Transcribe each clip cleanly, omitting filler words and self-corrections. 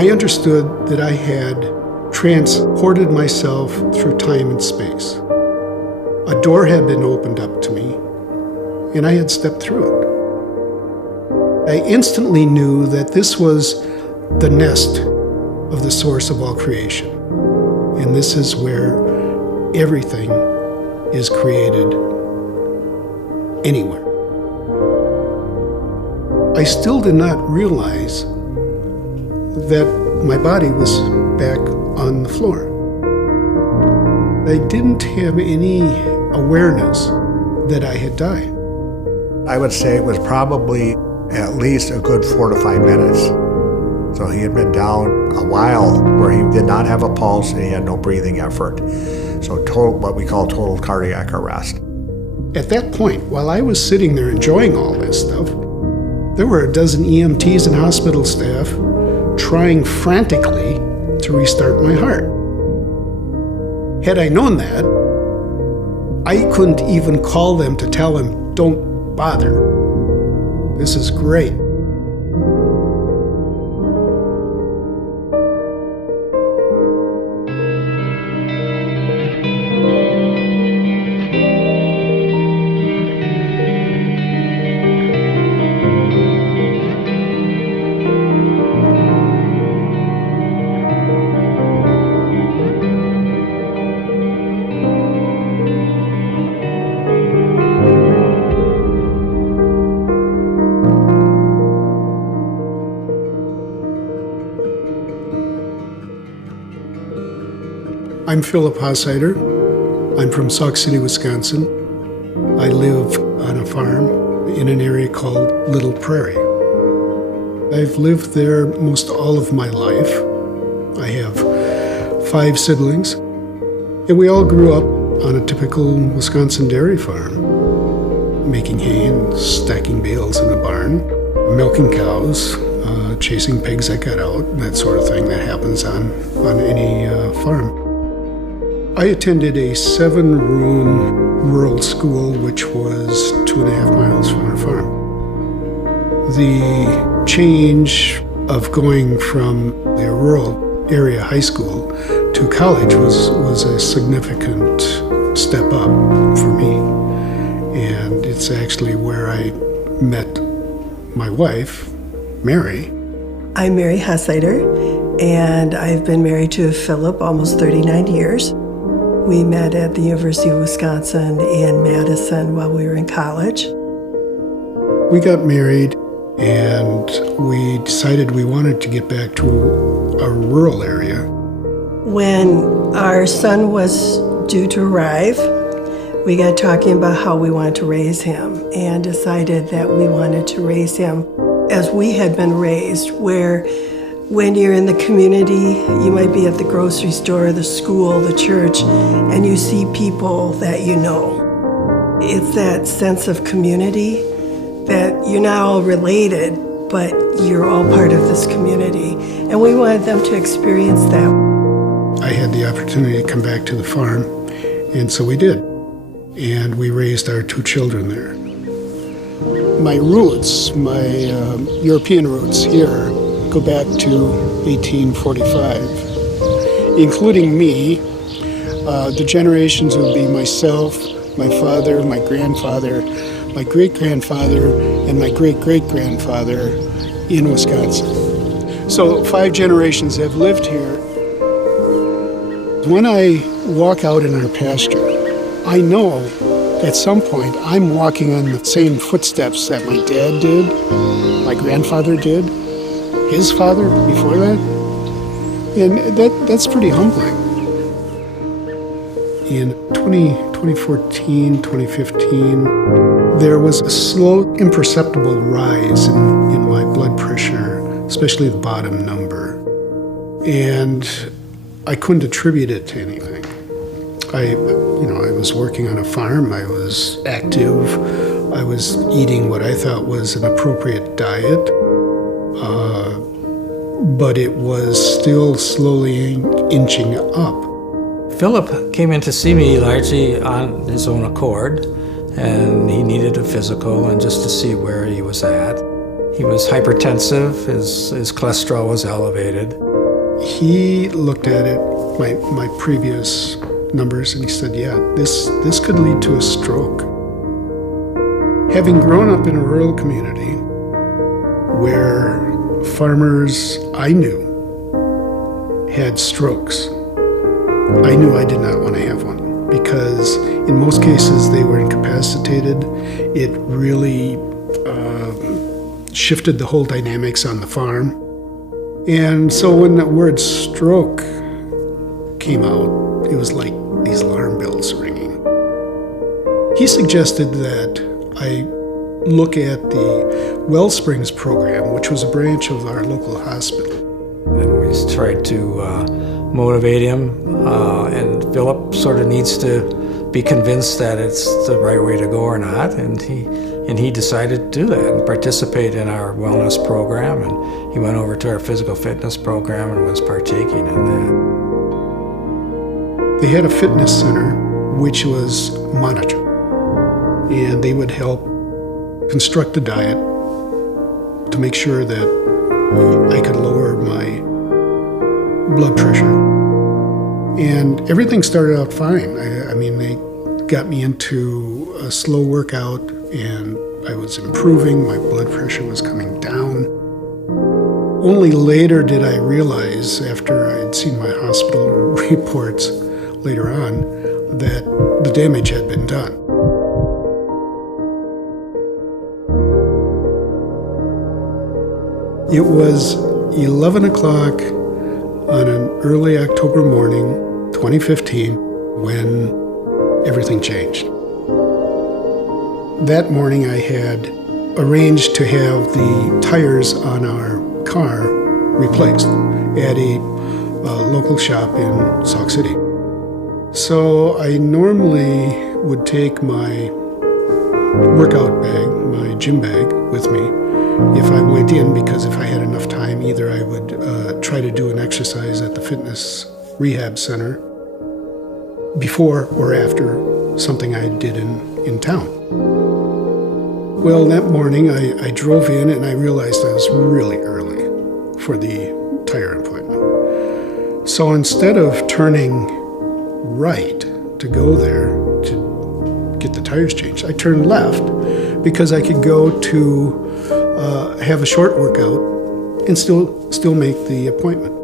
I understood that I had transported myself through time and space. A door had been opened up to me, and I had stepped through it. I instantly knew that this was the nest of the source of all creation. And this is where everything is created anywhere. I still did not realize that my body was back on the floor. I didn't have any awareness that I had died. I would say it was probably at least a good 4 to 5 minutes. So he had been down a while where he did not have a pulse and he had no breathing effort. So total, what we call total cardiac arrest. At that point, while I was sitting there enjoying all this stuff, there were a dozen EMTs and hospital staff trying frantically to restart my heart. Had I known that, I couldn't even call them to tell them, don't bother. This is great. I'm Philip Hossider. I'm from Sauk City, Wisconsin. I live on a farm in an area called Little Prairie. I've lived there most all of my life. I have 5 siblings, and we all grew up on a typical Wisconsin dairy farm, making hay and stacking bales in the barn, milking cows, chasing pigs that got out, that sort of thing that happens on any farm. I attended a 7-room rural school, which was 2.5 miles from our farm. The change of going from the rural area high school to college was a significant step up for me. And it's actually where I met my wife, Mary. I'm Mary Hossider, and I've been married to Philip almost 39 years. We met at the University of Wisconsin in Madison while we were in college. We got married, and we decided we wanted to get back to a rural area. When our son was due to arrive, we got talking about how we wanted to raise him and decided that we wanted to raise him as we had been raised, where when you're in the community, you might be at the grocery store, the school, the church, and you see people that you know. It's that sense of community that you're not all related, but you're all part of this community. And we wanted them to experience that. I had the opportunity to come back to the farm, and so we did. And we raised our 2 children there. My roots, my European roots here, go back to 1845, including me. The generations would be myself, my father, my grandfather, my great-grandfather, and my great-great-grandfather in Wisconsin. So 5 generations have lived here. When I walk out in our pasture, I know at some point I'm walking on the same footsteps that my dad did, my grandfather did, his father before that, and that's pretty humbling. In 2014, 2015, there was a slow, imperceptible rise in my blood pressure, especially the bottom number, and I couldn't attribute it to anything. I was working on a farm, I was active, I was eating what I thought was an appropriate diet, but it was still slowly inching up. Philip came in to see me largely on his own accord, and he needed a physical and just to see where he was at. He was hypertensive, his cholesterol was elevated. He looked at it, my previous numbers, and he said, yeah, this could lead to a stroke. Having grown up in a rural community where farmers I knew had strokes, I knew I did not want to have one, because in most cases they were incapacitated. It really shifted the whole dynamics on the farm. And so when the word stroke came out, it was like these alarm bells ringing. He suggested that I look at the Wellsprings program, which was a branch of our local hospital. And we tried to motivate him, and Philip sort of needs to be convinced that it's the right way to go or not, and he decided to do that and participate in our wellness program, and he went over to our physical fitness program and was partaking in that. They had a fitness center which was monitored, and they would help construct a diet to make sure that I could lower my blood pressure. And everything started out fine. I mean, they got me into a slow workout, and I was improving. My blood pressure was coming down. Only later did I realize, after I had seen my hospital reports later on, that the damage had been done. It was 11 o'clock on an early October morning, 2015, when everything changed. That morning I had arranged to have the tires on our car replaced at a local shop in Sauk City. So I normally would take my workout bag, my gym bag, with me if I went in, because if I had enough time, either I would try to do an exercise at the fitness rehab center before or after something I did in town. Well, that morning I drove in and I realized I was really early for the tire appointment. So instead of turning right to go there to get the tires changed, I turned left because I could go to have a short workout and still make the appointment.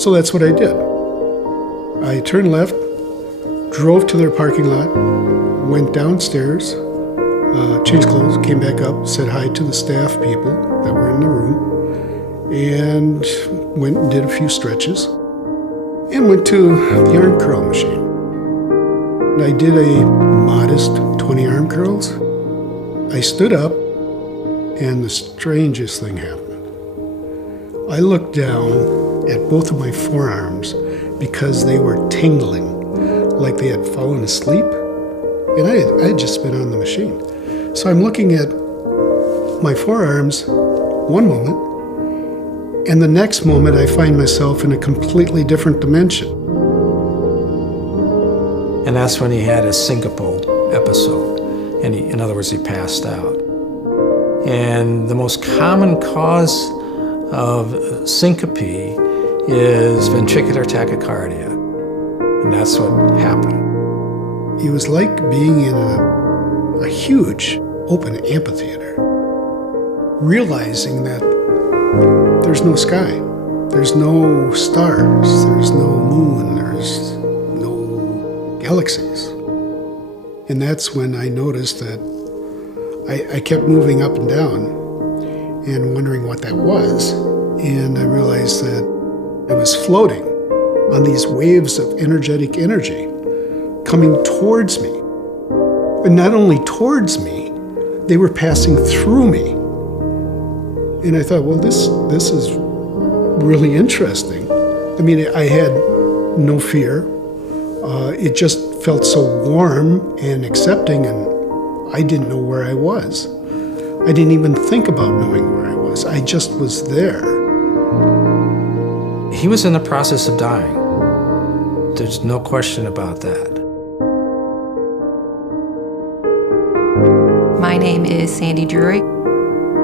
So that's what I did. I turned left, drove to their parking lot, went downstairs, changed clothes, came back up, said hi to the staff people that were in the room, and went and did a few stretches, and went to the arm curl machine. I did a modest 20 arm curls. I stood up, and the strangest thing happened. I looked down at both of my forearms because they were tingling, like they had fallen asleep, and I had just been on the machine. So I'm looking at my forearms one moment, and the next moment I find myself in a completely different dimension. And that's when he had a syncopal episode, and in other words, he passed out. And the most common cause of syncope is ventricular tachycardia, and that's what happened. It was like being in a huge open amphitheater, realizing that there's no sky, there's no stars, there's no moon, there's no galaxies. And that's when I noticed that I kept moving up and down and wondering what that was. And I realized that I was floating on these waves of energetic energy coming towards me. And not only towards me, they were passing through me. And I thought, well, this is really interesting. I mean, I had no fear. It just felt so warm and accepting, and I didn't know where I was. I didn't even think about knowing where I was. I just was there. He was in the process of dying. There's no question about that. My name is Sandy Drury.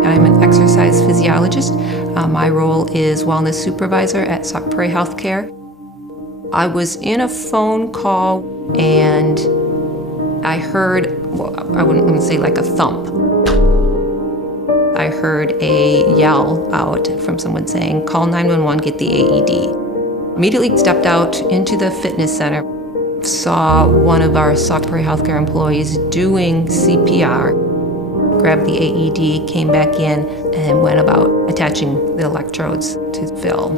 I'm an exercise physiologist. My role is wellness supervisor at Sauk Prairie Healthcare. I was in a phone call and I heard, well, I wouldn't want to say like a thump. I heard a yell out from someone saying, "Call 911, get the AED." Immediately stepped out into the fitness center, saw one of our Sauk Prairie Healthcare employees doing CPR, grabbed the AED, came back in, and went about attaching the electrodes to Phil.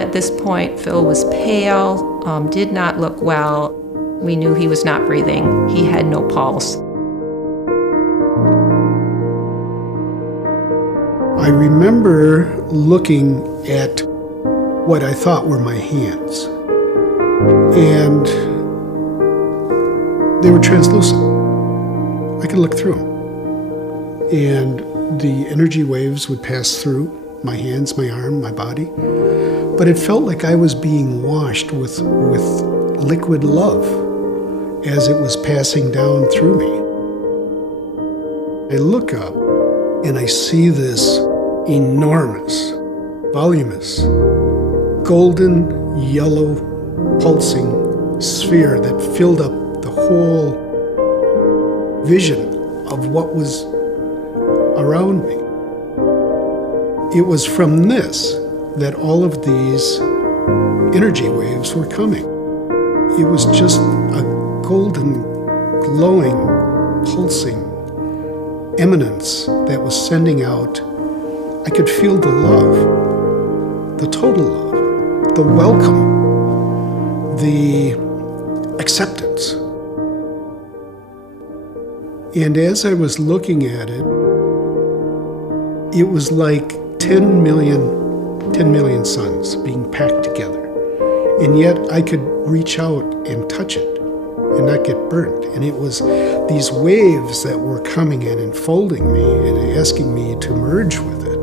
At this point, Phil was pale, did not look well. We knew he was not breathing. He had no pulse. I remember looking at what I thought were my hands, and they were translucent. I could look through them, and the energy waves would pass through my hands, my arm, my body, but it felt like I was being washed with liquid love as it was passing down through me. I look up and I see this enormous, voluminous, golden yellow pulsing sphere that filled up the whole vision of what was around me. It was from this that all of these energy waves were coming. It was just a golden, glowing, pulsing eminence that was sending out. I could feel the love, the total love, the welcome, the acceptance. And as I was looking at it, it was like 10 million suns being packed together. And yet I could reach out and touch it and not get burnt. And it was these waves that were coming and enfolding me and asking me to merge with it.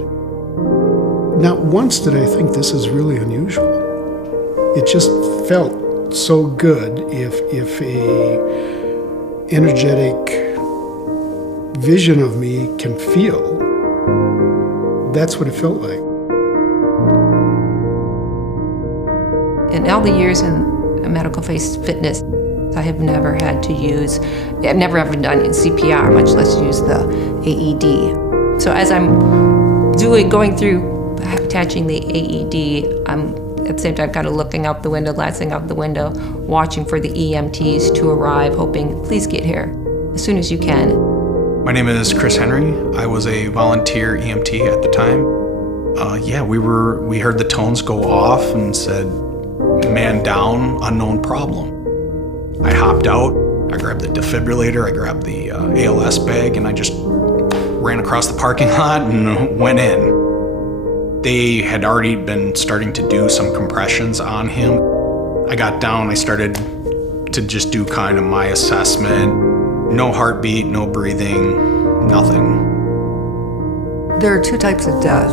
Not once did I think this is really unusual. It just felt so good if a energetic vision of me can feel. That's what it felt like. In all the years in medical fitness, I have never had to use, I've never ever done CPR, much less use the AED. So as I'm going through attaching the AED, I'm at the same time kind of looking out the window, glancing out the window, watching for the EMTs to arrive, hoping, please get here as soon as you can. My name is Chris Henry. I was a volunteer EMT at the time. We heard the tones go off and said, "Man down, unknown problem." I hopped out, I grabbed the defibrillator, I grabbed the ALS bag, and I just ran across the parking lot and went in. They had already been starting to do some compressions on him. I got down, I started to just do kind of my assessment. No heartbeat, no breathing, nothing. There are two types of death.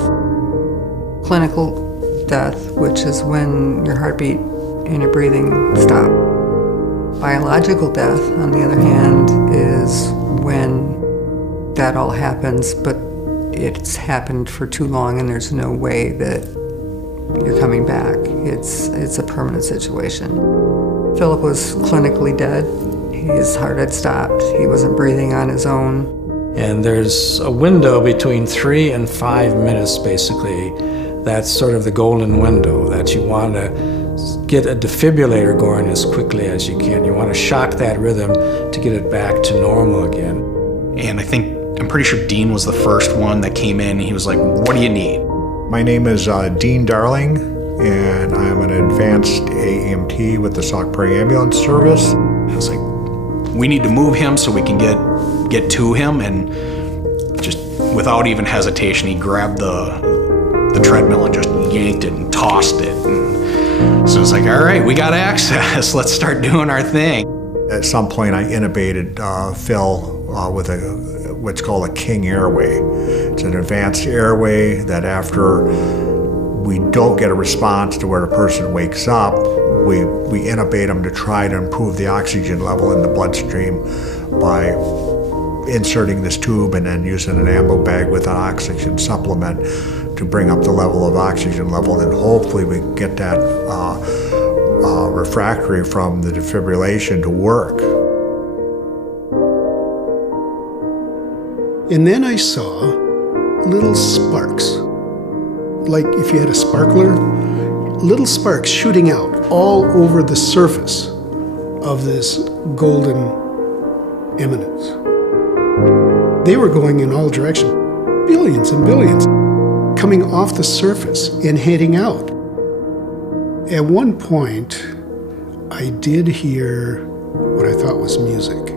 Clinical death, which is when your heartbeat and your breathing stop. Biological death, on the other hand, is when that all happens, but it's happened for too long and there's no way that you're coming back. It's a permanent situation. Philip was clinically dead. His heart had stopped. He wasn't breathing on his own. And there's a window between 3 and 5 minutes, basically. That's sort of the golden window that you want to get a defibrillator going as quickly as you can. You want to shock that rhythm to get it back to normal again. And I'm pretty sure Dean was the first one that came in. He was like, "What do you need?" My name is Dean Darling, and I'm an advanced AMT with the Sauk Prairie Ambulance Service. I was like, "We need to move him so we can get to him." And just without even hesitation, he grabbed the treadmill and just yanked it and tossed it. And so it's like, all right, we got access. Let's start doing our thing. At some point, I intubated Phil with what's called a King airway. It's an advanced airway that after we don't get a response to where the person wakes up, we intubate them to try to improve the oxygen level in the bloodstream by inserting this tube and then using an ammo bag with an oxygen supplement to bring up the level of oxygen level, and hopefully we can get that refractory from the defibrillation to work. And then I saw little sparks, like if you had a sparkler, little sparks shooting out all over the surface of this golden eminence. They were going in all directions, billions and billions, coming off the surface and heading out. At one point, I did hear what I thought was music.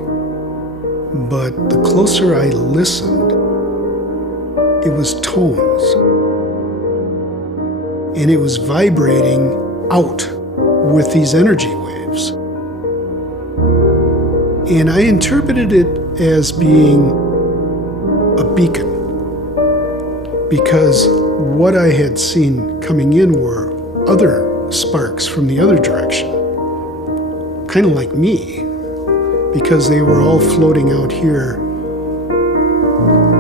But the closer I listened, it was tones. And it was vibrating out with these energy waves. And I interpreted it as being a beacon, because what I had seen coming in were other sparks from the other direction, kind of like me, because they were all floating out here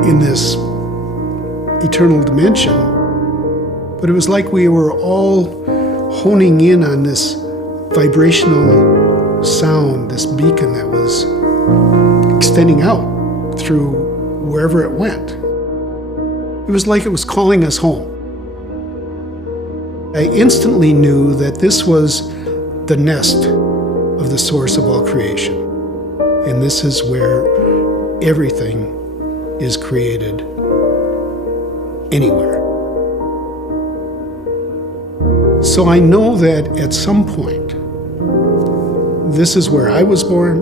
in this eternal dimension. But it was like we were all honing in on this vibrational sound, this beacon that was extending out through wherever it went. It was like it was calling us home. I instantly knew that this was the nest of the source of all creation. And this is where everything is created anywhere. So I know that at some point, this is where I was born,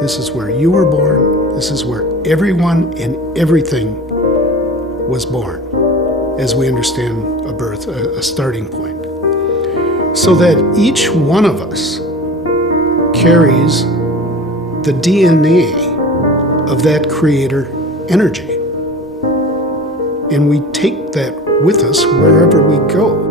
this is where you were born, this is where everyone and everything was born, as we understand a birth, a starting point. So that each one of us carries the DNA of that creator energy. And we take that with us wherever we go.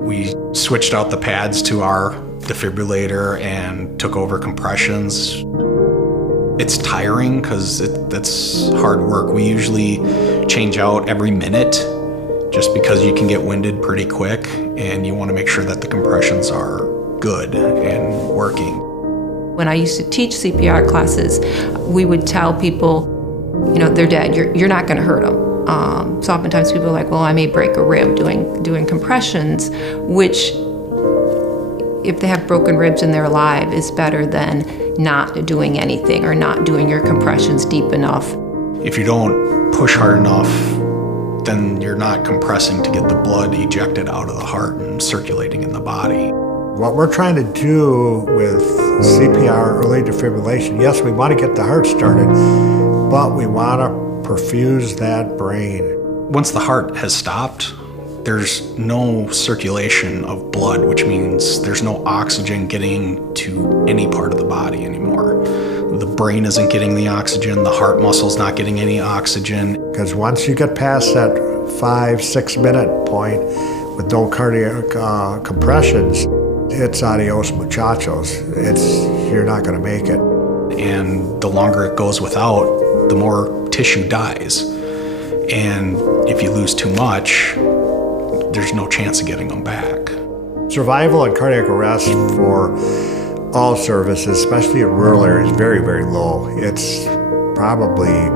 We switched out the pads to our defibrillator and took over compressions. It's tiring because that's hard work. We usually change out every minute just because you can get winded pretty quick and you want to make sure that the compressions are good and working. When I used to teach CPR classes, we would tell people, they're dead, you're not going to hurt them. So oftentimes people are like, well, I may break a rib doing compressions, which if they have broken ribs and they're alive is better than not doing anything or not doing your compressions deep enough. If you don't push hard enough, then you're not compressing to get the blood ejected out of the heart and circulating in the body. What we're trying to do with CPR, early defibrillation, yes, we want to get the heart started, but we want to perfuse that brain. Once the heart has stopped, there's no circulation of blood, which means there's no oxygen getting to any part of the body anymore. The brain isn't getting the oxygen, the heart muscle's not getting any oxygen. Because once you get past that 5-6 minute point with no cardiac compressions, it's adios muchachos. You're not going to make it. And the longer it goes without, the more tissue dies. And if you lose too much, there's no chance of getting them back. Survival and cardiac arrest for all services, especially in rural areas, is very, very low. It's probably,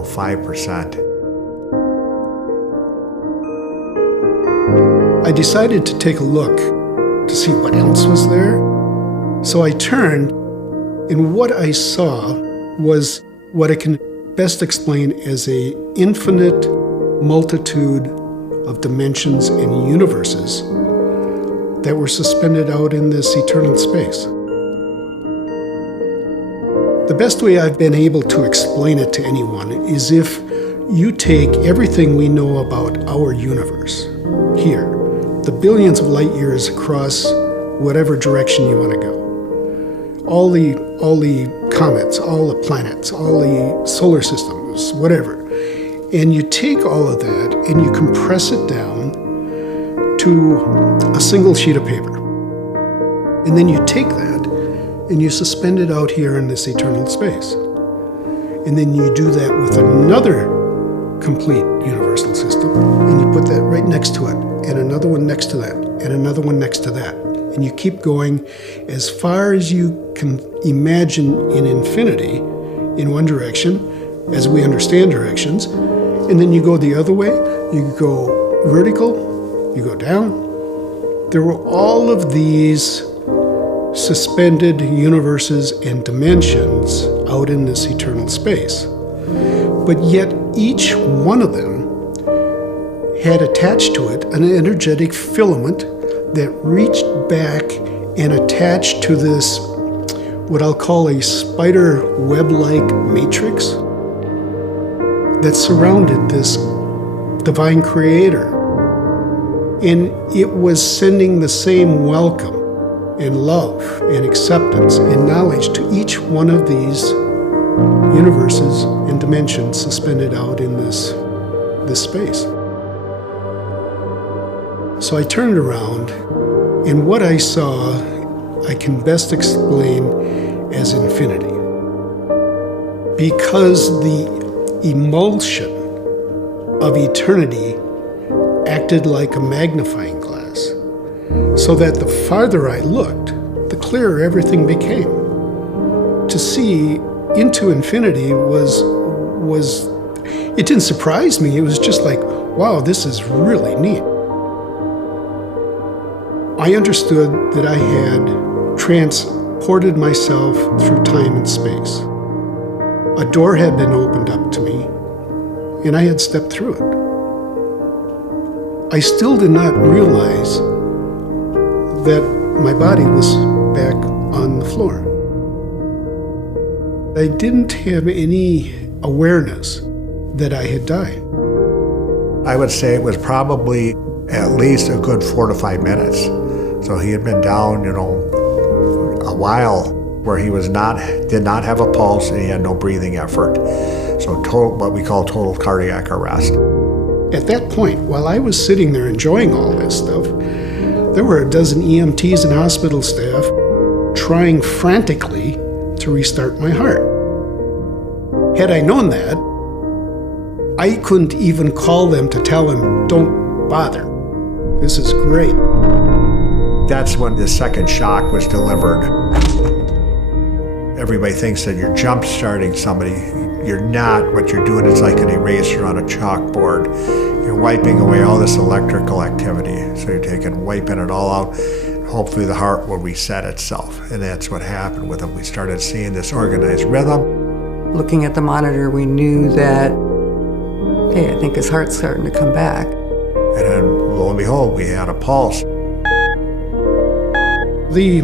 5%. I decided to take a look to see what else was there. So I turned, and what I saw was what I can best explain as an infinite multitude of dimensions and universes that were suspended out in this eternal space. The best way I've been able to explain it to anyone is if you take everything we know about our universe here, the billions of light years across whatever direction you want to go, all the comets, all the planets, all the solar systems, whatever, and you take all of that and you compress it down to a single sheet of paper. And then you take that and you suspend it out here in this eternal space. And then you do that with another complete universal system, and you put that right next to it, and another one next to that, and another one next to that. And you keep going as far as you can imagine in infinity in one direction, as we understand directions, and then you go the other way, you go vertical, you go down. There were all of these suspended universes and dimensions out in this eternal space. But yet each one of them had attached to it an energetic filament that reached back and attached to this, what I'll call a spider web-like matrix that surrounded this divine creator. And it was sending the same welcome and love and acceptance and knowledge to each one of these universes and dimensions suspended out in this space. So I turned around, and what I saw I can best explain as infinity. Because the emulsion of eternity acted like a magnifying glass, so that the farther I looked, the clearer everything became. To see into infinity was it didn't surprise me. It was just like, wow, this is really neat. I understood that I had transported myself through time and space. A door had been opened up to me, and I had stepped through it. I still did not realize that my body was back on the floor. I didn't have any awareness that I had died. I would say it was probably at least a good 4 to 5 minutes. So he had been down, a while where he did not have a pulse, and he had no breathing effort. So what we call total cardiac arrest. At that point, while I was sitting there enjoying all this stuff, there were a dozen EMTs and hospital staff trying frantically to restart my heart. Had I known that, I couldn't even call them to tell them, don't bother. This is great. That's when the second shock was delivered. Everybody thinks that you're jump-starting somebody. You're not. What you're doing is like an eraser on a chalkboard. You're wiping away all this electrical activity. So you're wiping it all out. Hopefully the heart will reset itself. And that's what happened with him. We started seeing this organized rhythm. Looking at the monitor, we knew that, hey, I think his heart's starting to come back. And then, lo and behold, we had a pulse. The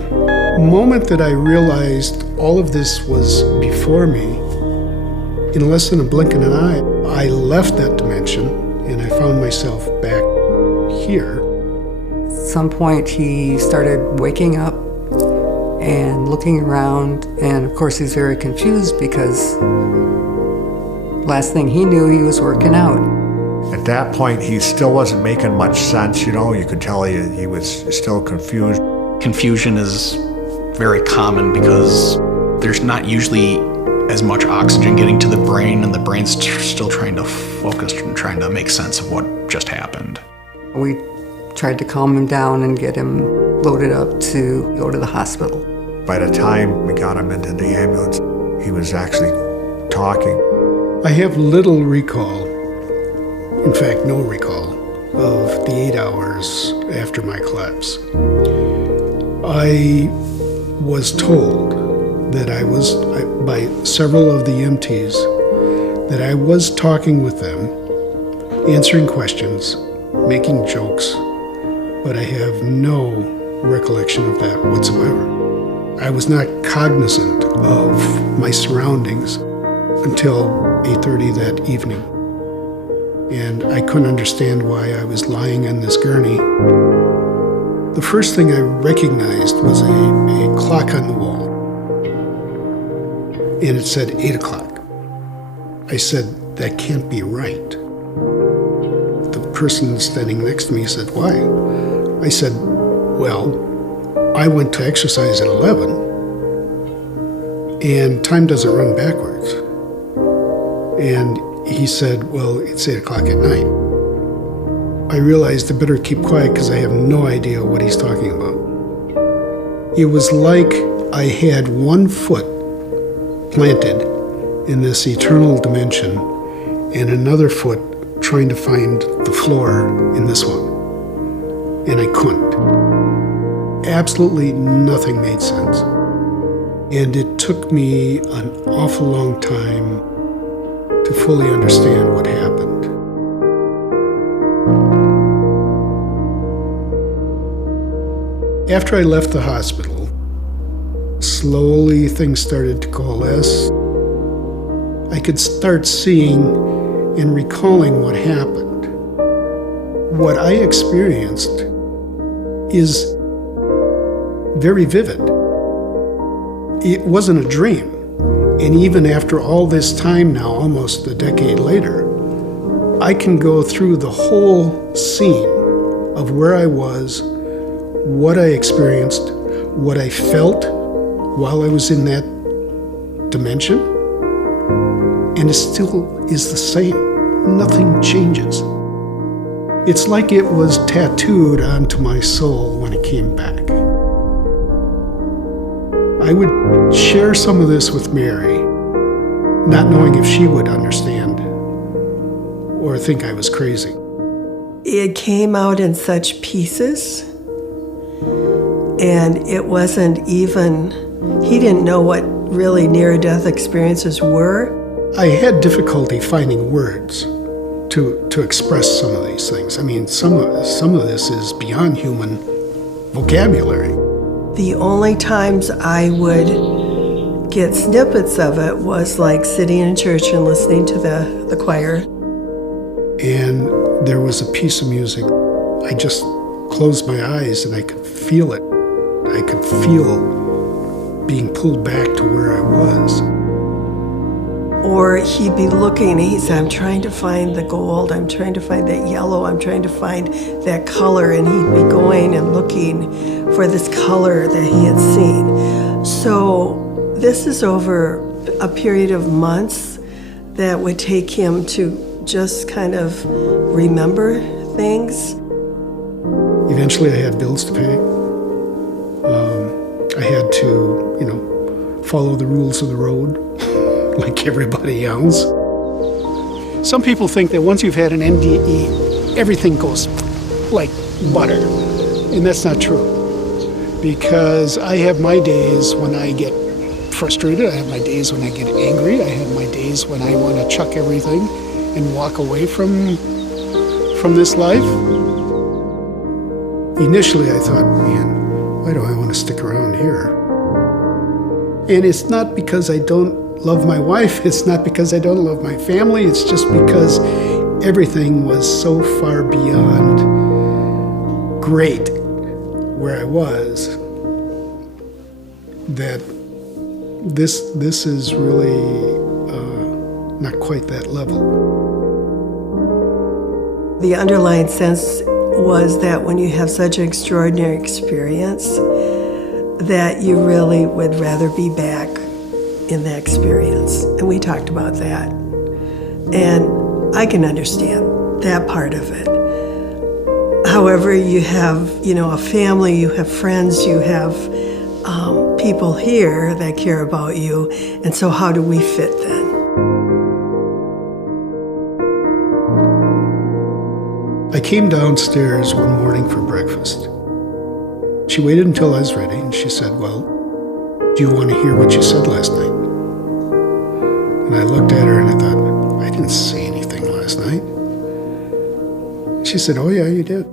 moment that I realized all of this was before me, in less than a blink of an eye, I left that dimension and I found myself back here. At some point, he started waking up and looking around, and of course, he's very confused because last thing he knew, he was working out. At that point, he still wasn't making much sense, You could tell he was still confused. Confusion is very common because there's not usually as much oxygen getting to the brain, and the brain's still trying to focus and trying to make sense of what just happened. We tried to calm him down and get him loaded up to go to the hospital. By the time we got him into the ambulance, he was actually talking. I have little recall, in fact, no recall, of the 8 hours after my collapse. I was told that by several of the EMTs, that I was talking with them, answering questions, making jokes, but I have no recollection of that whatsoever. I was not cognizant of my surroundings until 8:30 that evening. And I couldn't understand why I was lying on this gurney. The first thing I recognized was a clock on the wall. And it said 8 o'clock. I said, that can't be right. The person standing next to me said, why? I said, well, I went to exercise at 11, and time doesn't run backwards. And he said, well, it's 8 o'clock at night. I realized I better keep quiet because I have no idea what he's talking about. It was like I had one foot planted in this eternal dimension and another foot trying to find the floor in this one. And I couldn't. Absolutely nothing made sense. And it took me an awful long time to fully understand what happened. After I left the hospital, slowly things started to coalesce. I could start seeing and recalling what happened. What I experienced is very vivid. It wasn't a dream. And even after all this time now, almost a decade later, I can go through the whole scene of where I was, what I experienced, what I felt while I was in that dimension, and it still is the same. Nothing changes. It's like it was tattooed onto my soul when it came back. I would share some of this with Mary, not knowing if she would understand or think I was crazy. It came out in such pieces, and it wasn't even, he didn't know what really near-death experiences were. I had difficulty finding words to express some of these things. I mean, some of this is beyond human vocabulary. The only times I would get snippets of it was like sitting in church and listening to the choir. And there was a piece of music. I just closed my eyes and I could feel it. I could feel being pulled back to where I was. Or he'd be looking and he'd say, I'm trying to find the gold, I'm trying to find that yellow, I'm trying to find that color, and he'd be going and looking for this color that he had seen. So this is over a period of months that would take him to just kind of remember things. Eventually I had bills to pay. I had to, follow the rules of the road like everybody else. Some people think that once you've had an NDE, everything goes like butter. And that's not true. Because I have my days when I get frustrated, I have my days when I get angry, I have my days when I want to chuck everything and walk away from this life. Initially I thought, man, why do I want to stick around here? And it's not because I don't love my wife, it's not because I don't love my family, it's just because everything was so far beyond great where I was that this is really not quite that level. The underlying sense was that when you have such an extraordinary experience, that you really would rather be back in that experience. And we talked about that. And I can understand that part of it. However, you have, a family, you have friends, you have people here that care about you. And so how do we fit then? I came downstairs one morning for breakfast. She waited until I was ready and she said, well, do you want to hear what you said last night? And I looked at her and I thought, I didn't say anything last night. She said, oh yeah, you did.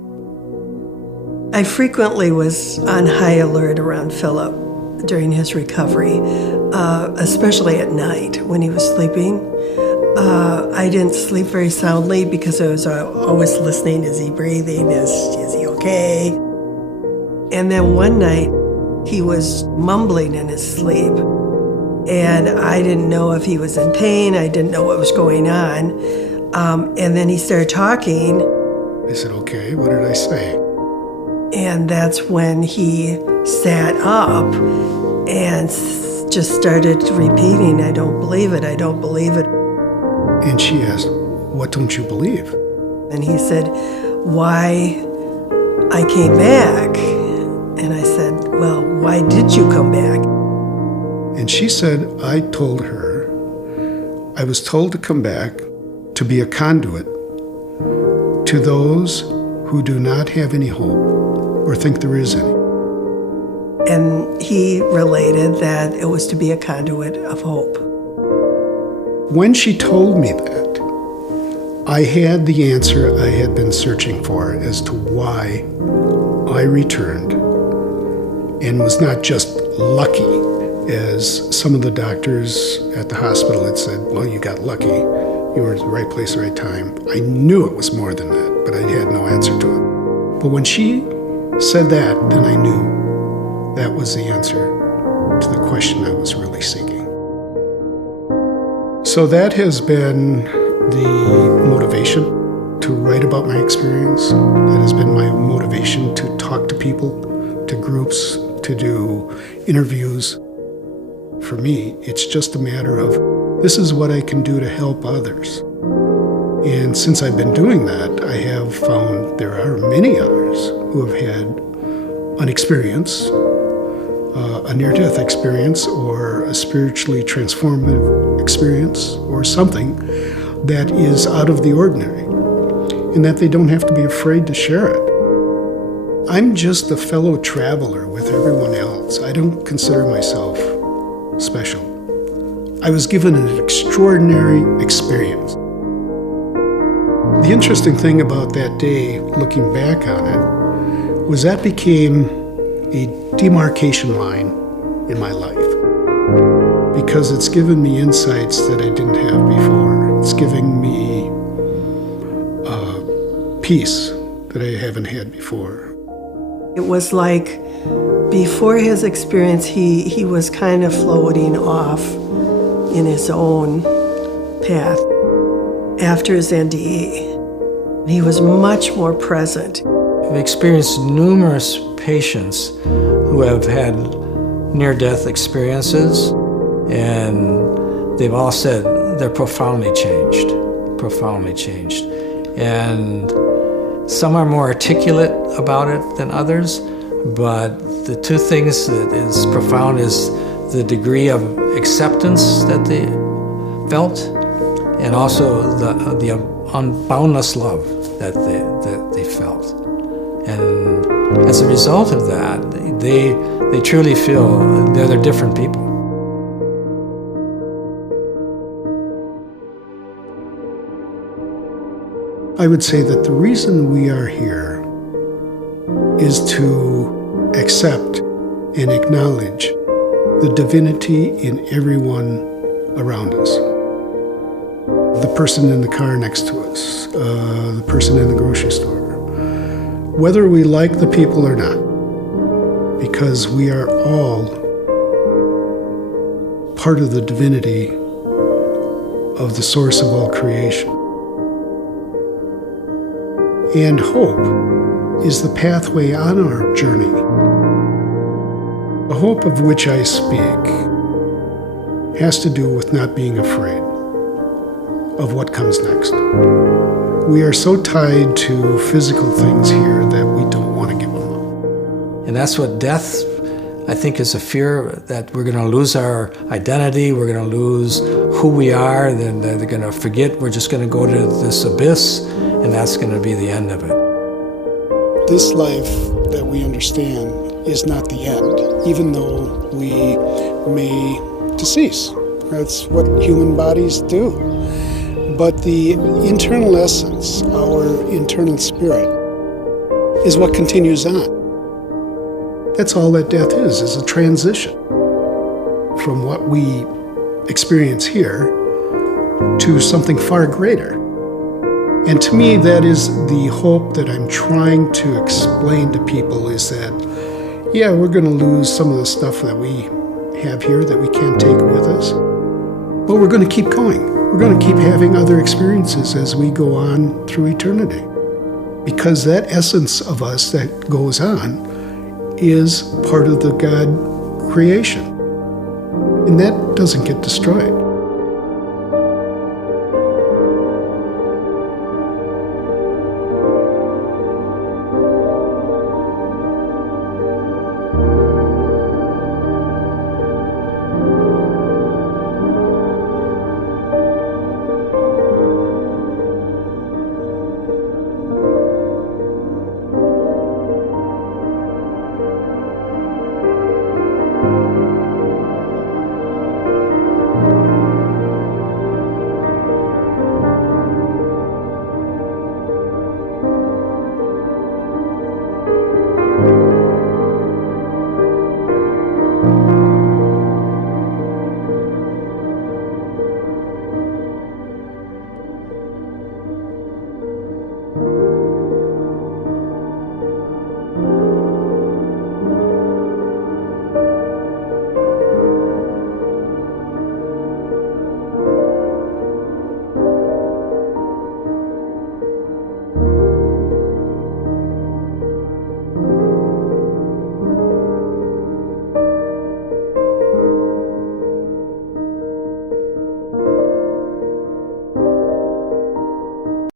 I frequently was on high alert around Philip during his recovery, especially at night when he was sleeping. I didn't sleep very soundly because I was always listening, is he breathing, is he okay? And then one night, he was mumbling in his sleep, and I didn't know if he was in pain, I didn't know what was going on, and then he started talking. I said, okay, what did I say? And that's when he sat up and just started repeating, I don't believe it, I don't believe it. And she asked, what don't you believe? And he said, why I came back. And I said, well, why did you come back? And she said, I told her, I was told to come back to be a conduit to those who do not have any hope or think there is any. And he related that it was to be a conduit of hope. When she told me that, I had the answer I had been searching for as to why I returned and was not just lucky, as some of the doctors at the hospital had said, well, you got lucky. You were at the right place at the right time. I knew it was more than that, but I had no answer to it. But when she said that, then I knew that was the answer to the question I was really seeking. So that has been the motivation to write about my experience. That has been my motivation to talk to people, to groups, to do interviews. For me, it's just a matter of this is what I can do to help others. And since I've been doing that, I have found there are many others who have had an experience, a near-death experience, or a spiritually transformative experience, or something that is out of the ordinary, and that they don't have to be afraid to share it. I'm just a fellow traveler with everyone else. I don't consider myself special. I was given an extraordinary experience. The interesting thing about that day, looking back on it, was that became a demarcation line in my life, because it's given me insights that I didn't have before. It's giving me peace that I haven't had before. It was like before his experience, he was kind of floating off in his own path. After his NDE, he was much more present. I've experienced numerous patients who have had near-death experiences, and they've all said they're profoundly changed. And some are more articulate about it than others, but the two things that is profound is the degree of acceptance that they felt, and also the boundless love that they felt. And as a result of that, they truly feel they're different people. I would say that the reason we are here is to accept and acknowledge the divinity in everyone around us. The person in the car next to us, the person in the grocery store, whether we like the people or not, because we are all part of the divinity of the source of all creation. And hope is the pathway on our journey. The hope of which I speak has to do with not being afraid of what comes next. We are so tied to physical things here that we don't want to give them up. And that's what death, I think, is a fear that we're going to lose our identity, we're going to lose who we are, then they're going to forget, we're just going to go to this abyss, and that's going to be the end of it. This life that we understand is not the end, even though we may decease. That's what human bodies do. But the internal essence, our internal spirit, is what continues on. That's all that death is a transition from what we experience here to something far greater. And to me, that is the hope that I'm trying to explain to people, is that, yeah, we're going to lose some of the stuff that we have here that we can't take with us, but we're going to keep going. We're going to keep having other experiences as we go on through eternity, because that essence of us that goes on is part of the God creation. And that doesn't get destroyed.